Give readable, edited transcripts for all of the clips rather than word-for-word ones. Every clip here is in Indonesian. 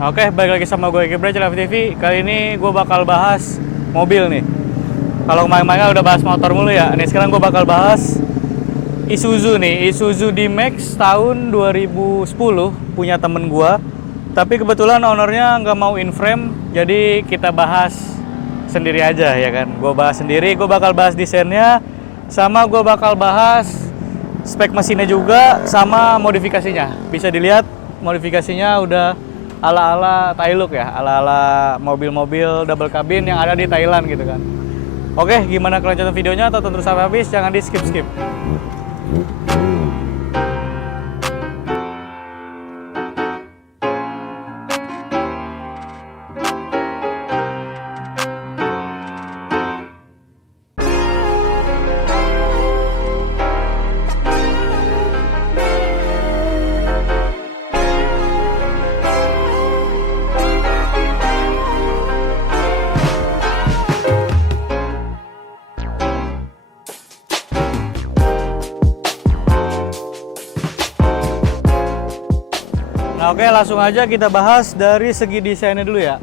Oke, balik lagi sama gue Kibra Cilafi TV. Kali ini gue bakal bahas mobil nih. Kalau kemarin-kemarin udah bahas motor mulu ya. Nih sekarang gue bakal bahas Isuzu nih. Isuzu D-Max tahun 2010 punya temen gue. Tapi kebetulan ownernya nggak mau in-frame, jadi kita bahas sendiri aja ya kan. Gue bahas sendiri, gue bakal bahas desainnya, sama gue bakal bahas spek mesinnya juga, sama modifikasinya. Bisa dilihat modifikasinya udah ala-ala Thailand ya, ala-ala mobil-mobil double cabin yang ada di Thailand gitu kan. Oke, gimana kelanjutan videonya? Tonton terus sampai habis, jangan di skip-skip. Nah, oke, langsung aja kita bahas dari segi desainnya dulu ya.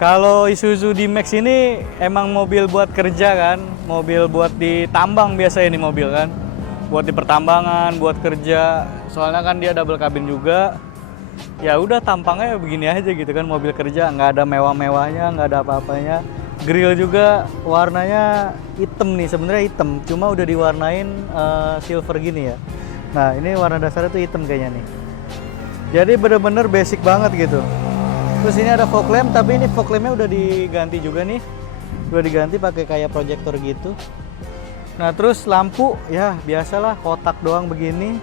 Kalau Isuzu D-Max ini emang mobil buat kerja kan, mobil buat ditambang biasa ini mobil kan, buat di pertambangan, buat kerja. Soalnya kan dia double cabin juga. Ya udah tampangnya begini aja gitu kan, mobil kerja, nggak ada mewah-mewahnya, nggak ada apa-apanya. Grill juga warnanya hitam nih, sebenarnya hitam, cuma udah diwarnain silver gini ya. Nah ini warna dasarnya tuh hitam kayaknya nih. Jadi bener-bener basic banget gitu. Terus ini ada fog lamp, tapi ini fog lampnya udah diganti juga nih. Udah diganti pakai kayak proyektor gitu. Nah terus lampu ya biasalah kotak doang begini.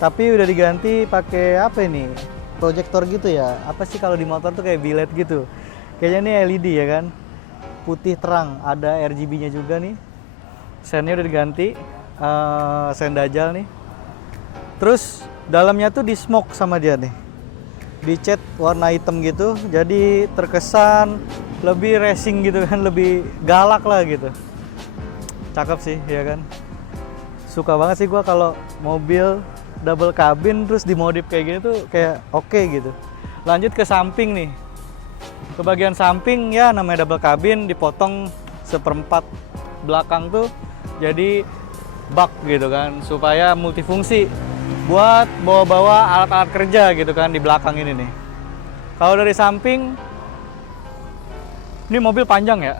Tapi udah diganti pakai apa ini? Proyektor gitu ya. Apa sih kalau di motor tuh kayak biled gitu. Kayaknya ini LED ya kan. Putih terang, ada RGB-nya juga nih. Sennya udah diganti. Sen Dajjal nih. Terus dalamnya tuh di smoke sama dia nih, dicat warna hitam gitu, jadi terkesan lebih racing gitu kan, lebih galak lah gitu. Cakep sih ya kan, suka banget sih gua kalau mobil double cabin terus dimodif kayak gini tuh kayak oke gitu. Lanjut ke samping nih, ke bagian samping ya namanya double cabin, dipotong seperempat belakang tuh jadi bak gitu kan, supaya multifungsi buat bawa-bawa alat-alat kerja gitu kan di belakang ini nih. Kalau dari samping, ini mobil panjang ya.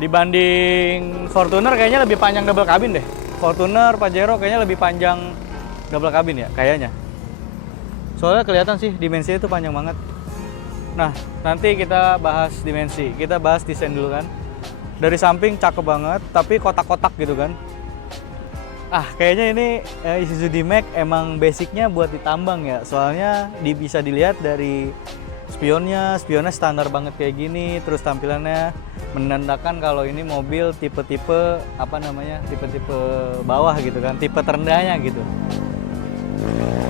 Dibanding Fortuner kayaknya lebih panjang double cabin deh. Fortuner, Pajero kayaknya lebih panjang double cabin ya, kayaknya. Soalnya kelihatan sih dimensinya itu panjang banget. Nah, nanti kita bahas dimensi. Kita bahas desain dulu kan. Dari samping cakep banget, tapi kotak-kotak gitu kan. Kayaknya ini Isuzu D-Max emang basicnya buat ditambang ya. Soalnya bisa dilihat dari spionnya standar banget kayak gini. Terus tampilannya menandakan kalau ini mobil tipe-tipe apa namanya, tipe-tipe bawah gitu kan, tipe terendahnya gitu.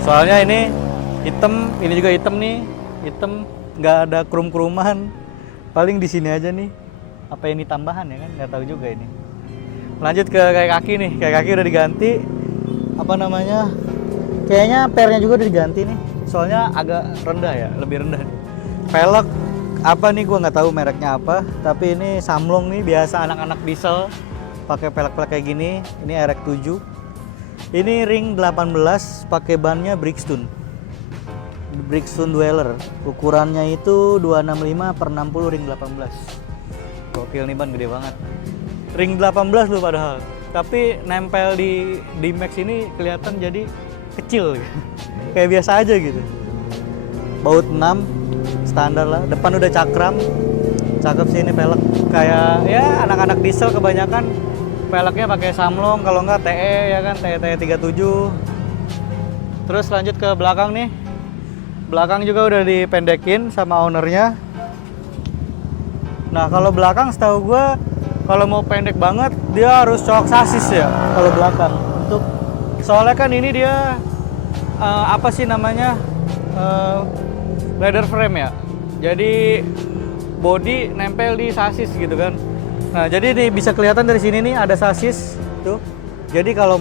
Soalnya ini hitam, ini juga hitam nih, hitam, nggak ada krum-kruman. Paling di sini aja nih. Apa ini tambahan ya kan? Nggak tahu juga ini. Lanjut ke kayak kaki nih, kayak kaki udah diganti. Apa namanya? Kayaknya pernya juga udah diganti nih. Soalnya agak rendah ya, lebih rendah. Pelek apa nih gua nggak tahu mereknya apa, tapi ini Samlong nih, biasa anak-anak diesel pakai pelek-pelek kayak gini. Ini RX7. Ini ring 18 pakai bannya Bridgestone. Bridgestone Dweller. Ukurannya itu 265/60 ring 18. Gokil nih ban, gede banget. Ring 18 loh padahal, tapi nempel di D-Max ini kelihatan jadi kecil gitu. Kayak biasa aja gitu. Baut 6 standar lah, depan udah cakram. Cakep sih ini pelek, kayak ya anak-anak diesel kebanyakan peleknya pakai Samlong, kalau enggak TE ya kan, TE 37. Terus lanjut ke belakang nih. Belakang juga udah dipendekin sama ownernya. Nah, kalau belakang setahu gue kalau mau pendek banget dia harus colok sasis ya kalau belakang. Untuk soalnya kan ini dia apa sih namanya, leather frame ya. Jadi body nempel di sasis gitu kan. Nah jadi nih bisa kelihatan dari sini nih ada sasis tuh. Jadi kalau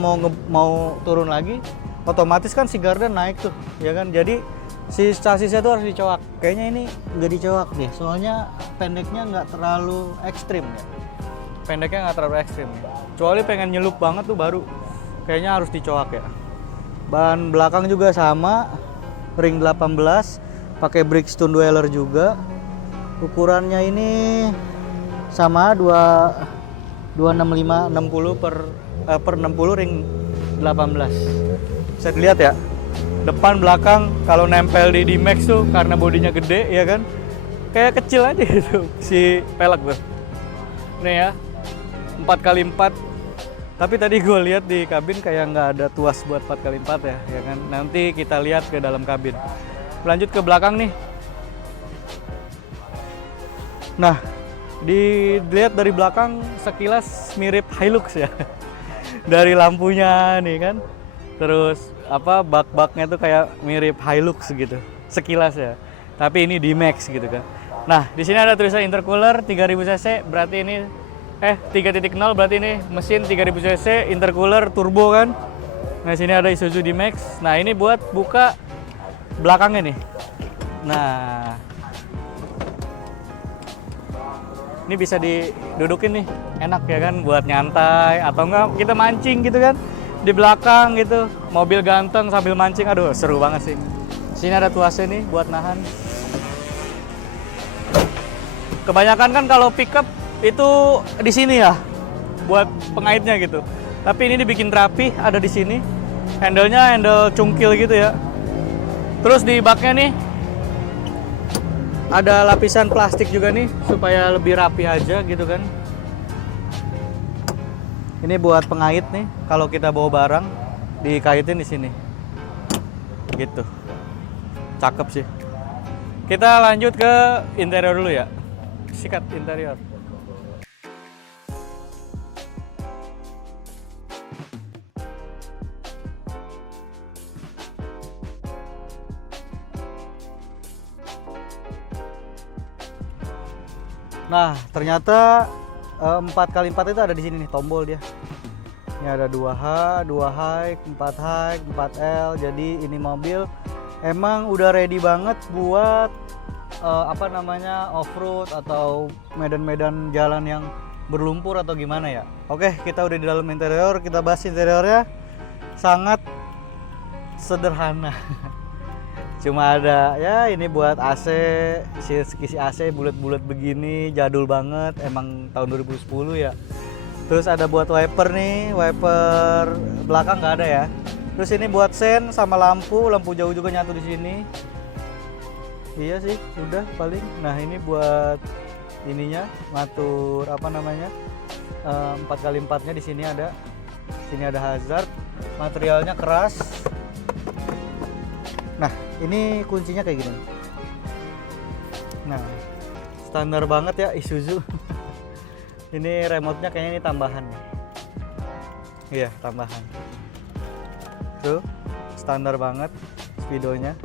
mau turun lagi, otomatis kan si garda naik tuh, ya kan. Jadi Si chassisnya tuh harus dicoak. Kayaknya ini nggak dicoak deh, soalnya pendeknya nggak terlalu ekstrim ya. Pendeknya nggak terlalu ekstrim ya. Kecuali pengen nyelup banget tuh baru kayaknya harus dicoak ya. Ban belakang juga sama, ring 18, pakai Bridgestone Dweller juga. Ukurannya ini sama 265 60 per 60 ring 18. Bisa dilihat ya. Depan belakang kalau nempel di D-Max tuh karena bodinya gede ya kan. Kayak kecil aja gitu si pelek tuh. Nih ya. 4x4. Tapi tadi gue lihat di kabin kayak nggak ada tuas buat 4x4 ya kan. Nanti kita lihat ke dalam kabin. Lanjut ke belakang nih. Nah, dilihat dari belakang sekilas mirip Hilux ya. Dari lampunya nih kan. Terus bak-baknya tuh kayak mirip Hilux gitu. Sekilas ya. Tapi ini D-Max gitu kan. Nah, di sini ada tulisan intercooler 3000 cc, berarti ini 3.0 berarti ini mesin 3000 cc, intercooler turbo kan. Nah, sini ada Isuzu D-Max. Nah, ini buat buka belakangnya nih. Nah, ini bisa didudukin nih, enak ya kan buat nyantai atau enggak kita mancing gitu kan di belakang gitu, mobil ganteng sambil mancing. Aduh, seru banget sih. Sini ada tuasnya nih buat nahan. Kebanyakan kan kalau pickup itu di sini ya buat pengaitnya gitu. Tapi ini dibikin rapi, ada di sini. Handle-nya handle cungkil gitu ya. Terus di baknya nih ada lapisan plastik juga nih supaya lebih rapi aja gitu kan. Ini buat pengait nih, kalau kita bawa barang dikaitin di sini. Gitu. Cakep sih. Kita lanjut ke interior dulu ya. Sikat interior. Nah, ternyata 4x4 itu ada di sini nih, tombol dia. Ini ada 2H, 2 high, 4 high, 4L. Jadi ini mobil emang udah ready banget buat off-road atau medan-medan jalan yang berlumpur atau gimana ya. Oke, kita udah di dalam interior, kita bahas interiornya. Sangat sederhana. Cuma ada ya ini buat AC, isi AC bulat-bulat begini, jadul banget, emang tahun 2010 ya. Terus ada buat wiper nih, wiper belakang nggak ada ya. Terus ini buat sen sama lampu jauh juga nyatu di sini. Iya sih, udah paling. Nah, ini buat ininya ngatur 4x4-nya di sini ada. Sini ada hazard, materialnya keras. Nah, ini kuncinya kayak gini. Nah, standar banget ya Isuzu. Ini remote-nya kayaknya ini tambahan nih. Iya, tambahan. Tuh, standar banget speedonya.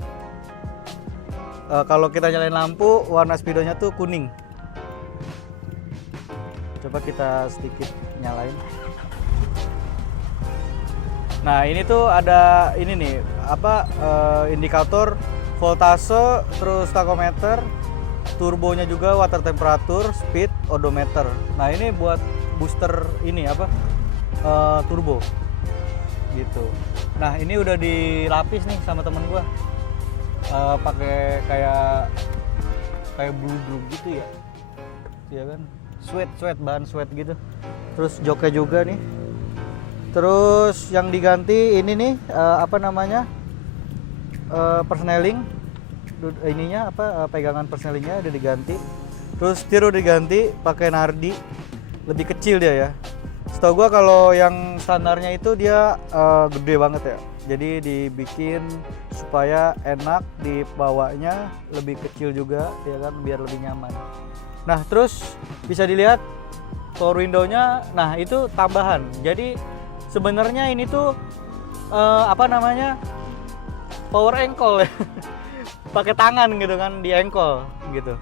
Kalau kita nyalain lampu, warna speedonya tuh kuning. Coba kita sedikit nyalain. Nah, ini tuh ada ini nih, indikator voltase, terus tachometer, turbonya juga, water temperature, speed, odometer. Nah, ini buat booster ini turbo gitu. Nah, ini udah dilapis nih sama temen gua, pakai kayak blue gitu ya, ya kan, sweat bahan sweat gitu. Terus joknya juga nih. Terus yang diganti ini nih persneling ininya pegangan persnelingnya udah diganti. Terus setir udah diganti pakai Nardi, lebih kecil dia ya. Setahu gua kalau yang standarnya itu dia gede banget ya. Jadi dibikin supaya enak dibawanya, lebih kecil juga ya kan, biar lebih nyaman. Nah, terus bisa dilihat power window-nya, nah itu tambahan. Jadi sebenarnya ini tuh power ankle ya. Pakai tangan gitu kan, di ankle gitu.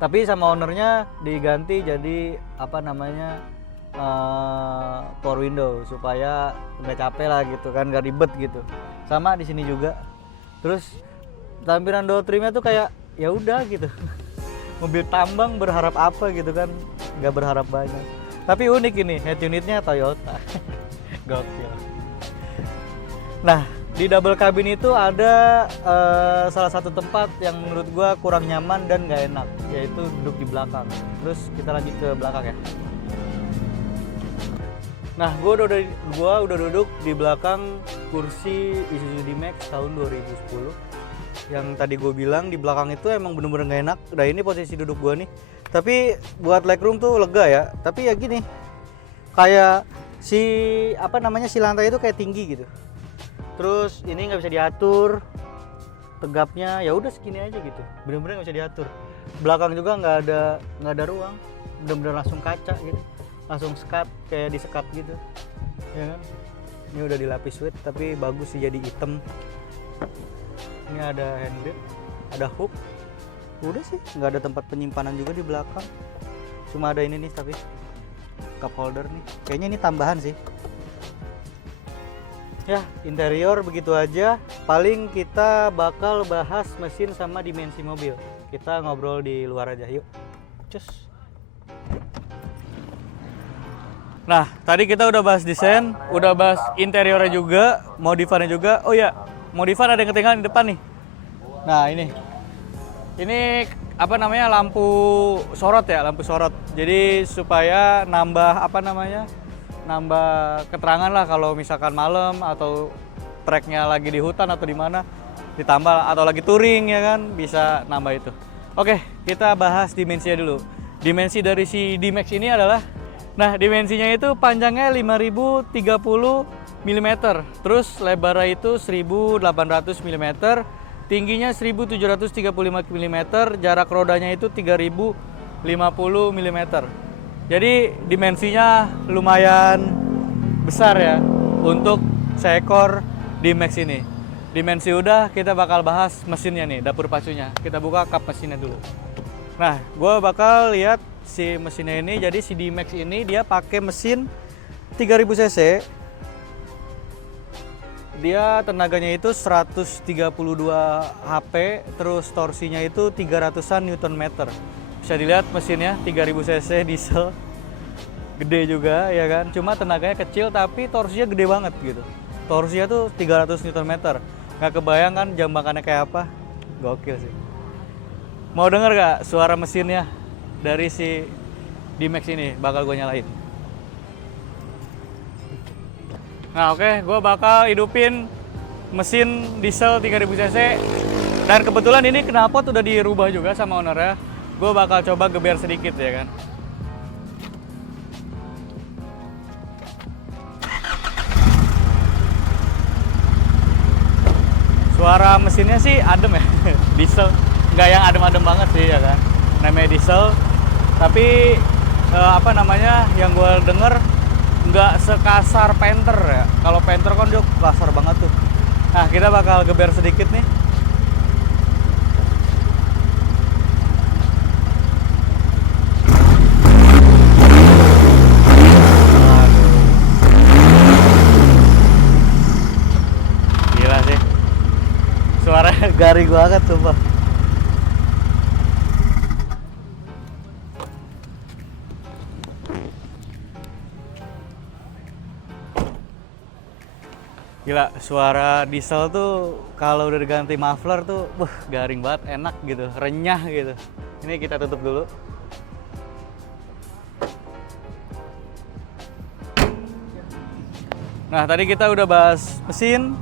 Tapi sama ownernya diganti jadi power window supaya nggak capek lah gitu kan, nggak ribet gitu. Sama di sini juga. Terus tampilan door trimnya tuh kayak ya udah gitu. Mobil tambang berharap apa gitu kan, nggak berharap banyak. Tapi unik ini, head unitnya Toyota. Gokil. Nah, di double cabin itu ada salah satu tempat yang menurut gua kurang nyaman dan nggak enak, yaitu duduk di belakang. Terus kita lanjut ke belakang ya. Nah, gua udah duduk di belakang kursi Isuzu D-Max tahun 2010. Yang tadi gue bilang di belakang itu emang bener-bener gak enak. Nah, ini posisi duduk gue nih. Tapi buat legroom tuh lega ya. Tapi ya gini, kayak si si lantai itu kayak tinggi gitu. Terus ini nggak bisa diatur tegapnya, ya udah segini aja gitu. Bener-bener nggak bisa diatur. Belakang juga nggak ada ruang. Bener-bener langsung kaca gitu. Langsung sekat, kayak disekat gitu. Ya kan? Ini udah dilapis wood tapi bagus sih, jadi hitam. Ini ada handbrake, ada hook. Udah sih, nggak ada tempat penyimpanan juga di belakang. Cuma ada ini nih tapi cup holder nih. Kayaknya ini tambahan sih. Ya, interior begitu aja. Paling kita bakal bahas mesin sama dimensi mobil. Kita ngobrol di luar aja, yuk. Cus. Nah, tadi kita udah bahas desain, udah bahas interiornya juga, modifannya juga. Oh ya, modifan ada yang ketinggalan di depan nih. Nah, ini lampu sorot ya, lampu sorot. Jadi supaya nambah nambah keterangan lah kalau misalkan malam atau treknya lagi di hutan atau di mana, ditambah, atau lagi touring ya kan, bisa nambah itu. Oke, kita bahas dimensinya dulu. Dimensi dari si D-Max ini adalah, nah dimensinya itu panjangnya 5030 mm, terus lebarnya itu 1800 mm, tingginya 1735 mm, jarak rodanya itu 3050 mm. Jadi dimensinya lumayan besar ya untuk seekor D-Max ini. Dimensi udah, kita bakal bahas mesinnya nih, dapur pacunya. Kita buka kap mesinnya dulu. Nah, gue bakal lihat si mesinnya ini. Jadi si D-Max ini dia pakai mesin 3000 cc. Dia tenaganya itu 132 HP, terus torsinya itu 300-an Nm. Bisa dilihat mesinnya 3000 cc diesel. Gede juga ya kan. Cuma tenaganya kecil tapi torsinya gede banget gitu. Torsinya tuh 300 Nm. Nggak kebayang kan jambakannya kayak apa. Gokil sih. Mau denger gak suara mesinnya dari si D-Max ini? Bakal gue nyalain. Nah oke, gue bakal hidupin mesin diesel 3000 cc. Dan kebetulan ini knalpot udah dirubah juga sama ownernya. Gue bakal coba geber sedikit ya kan. Suara mesinnya sih adem ya, diesel. Nggak yang adem-adem banget sih ya kan. Namanya diesel, tapi yang gue denger nggak sekasar Panther ya. Kalau Panther kan dia kasar banget tuh. Nah, kita bakal geber sedikit nih. Gila sih. Suaranya garing banget sumpah. Gila, suara diesel tuh kalau udah diganti muffler tuh, garing banget, enak gitu, renyah gitu. Ini kita tutup dulu. Nah, tadi kita udah bahas mesin,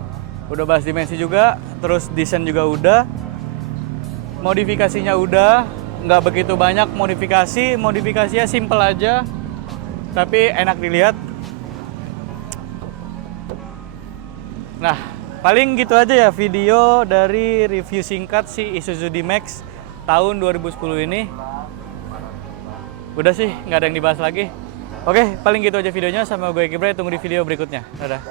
udah bahas dimensi juga, terus desain juga udah. Modifikasinya udah, nggak begitu banyak modifikasinya simple aja, tapi enak dilihat. Nah, paling gitu aja ya video dari review singkat si Isuzu D-Max tahun 2010 ini. Udah sih, nggak ada yang dibahas lagi. Oke, paling gitu aja videonya. Sama gue Kibray, tunggu di video berikutnya. Dadah.